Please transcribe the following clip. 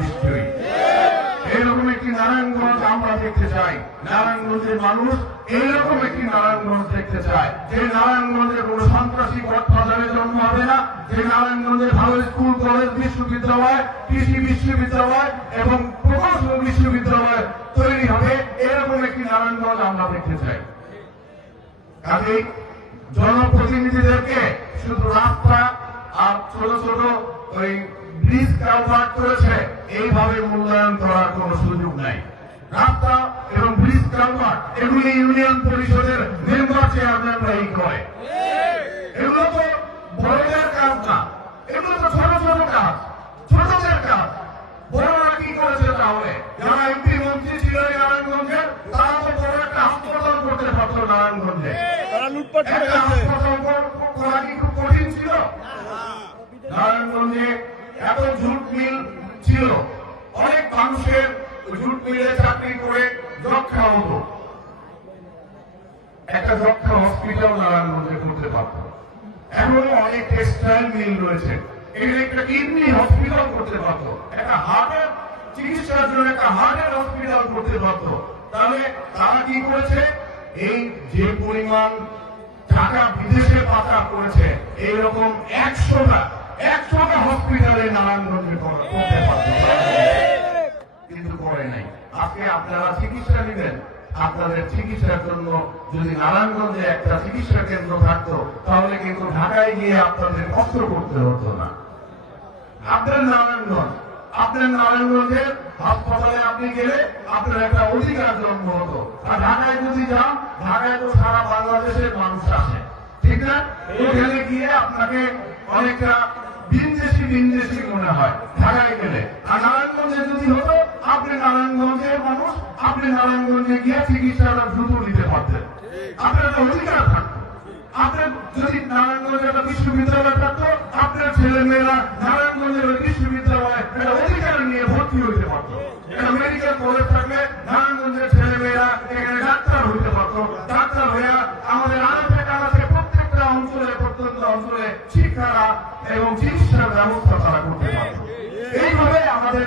নিশ্চয়ই এইরকম একটি নারায়ণগঞ্জ আমরা দেখতে চাই। নারায়ণগঞ্জের মানুষ এইরকম একটি নারায়ণগঞ্জ দেখতে চায়, যে নারায়ণগঞ্জে কোন সন্ত্রাসী গঠফাদারের জন্ম হবে না, যে নারায়ণগঞ্জে ভালো স্কুল, কলেজ, বিশ্ববিদ্যালয়, কৃষি বিশ্ববিদ্যালয় এবং প্রকৌশল বিশ্ববিদ্যালয় তৈরি হবে, এরকম একটি নারায়ণগঞ্জ আমরা দেখতে চাই। কাজেই জনপ্রতিনিধিদেরকে শুধু রাস্তা আর ছোট ছোট ওই ব্রিজ কালভার্ট করেছে এইভাবে মূল্যায়ন করার কোন সুযোগ নাই। রাস্তা এবং ব্রিজ কালভার্ট এগুলি ইউনিয়ন পরিষদের মেম্বার চেয়ারম্যানরাই করে। এগুলো তো বড়দের কাজ না, এগুলো তো ছোট ছোট কাজ, ছোটদের কাজ। বড়রা কি করেছে তাহলে? যারা এমপি মন্ত্রী ছিল নারায়ণগঞ্জে, তারা তো বড় একটা হাসপাতাল করতে পারত নারায়ণগঞ্জে। একটা হাসপাতাল করা কি খুব কঠিন ছিল? নারায়ণগঞ্জে এত জুট মিল ছিল, অনেক মানুষের জুট মিলে চাকরি করে যক্ষা হতো। একটা যক্ষা হসপিটাল নারায়ণগঞ্জে করতে পারত। এখনো অনেক টেক্সটাইল মিল রয়েছে, এখানে একটা কিডনি হসপিটাল করতে পারত, একটা হার্টের চিকিৎসার জন্য একটা হার্টের হসপিটাল করতে পারত। তাহলে তারা কি করেছে? এই যে পরিমাণ টাকা বিদেশে পাচার করেছে, এইরকম 100টা হসপিটালে নারায়ণগঞ্জে করতে পারত, কিন্তু করে নাই। আজকে আপনারা চিকিৎসা নেবেন, আপনাদের চিকিৎসার জন্য যদি নারায়ণগঞ্জে একটা চিকিৎসা কেন্দ্র থাকতো, তাহলে কিন্তু ঢাকায় গিয়ে আপনাদের কষ্ট করতে হতো না। আপনার নারায়ণগঞ্জের হাসপাতালে আপনি গেলে আপনার একটা অধিকার জন্ম হতো। আর ঢাকায় যদি যান, ঢাকায় তো সারা বাংলাদেশের মানুষ আসে, ঠিক না? ওখানে গিয়ে আপনাকে অনেকটা বিন্দেশি মনে হয় ঢাকায় গেলে। আর নারায়ণগঞ্জে যদি হতো, আপনি নারায়ণগঞ্জের মানুষ, আপনি নারায়ণগঞ্জে গিয়ে চিকিৎসাটা দ্রুত নিতে পারতেন, আপনার একটা অধিকার থাকতো। আপনার যদি নারায়ণগঞ্জে একটা বিশ্ববিদ্যালয় থাকতো, আপনার ছেলে মেয়েরা নারায়ণগঞ্জের বিশ্ববিদ্যালয়ে একটা অধিকার নিয়ে ভর্তি হইতে পারত। একটা মেডিকেল কলেজ থাকলে নারায়ণগঞ্জের ছেলে মেয়েরা এখানে ডাক্তার হইতে পারত। ডাক্তার হইয়া আমাদের আনাচে কানাচে প্রত্যেকটা অঞ্চলে, প্রত্যন্ত অঞ্চলে শিক্ষা এবং চিকিৎসার ব্যবস্থা তারা করতে পারত। এইভাবে আমাদের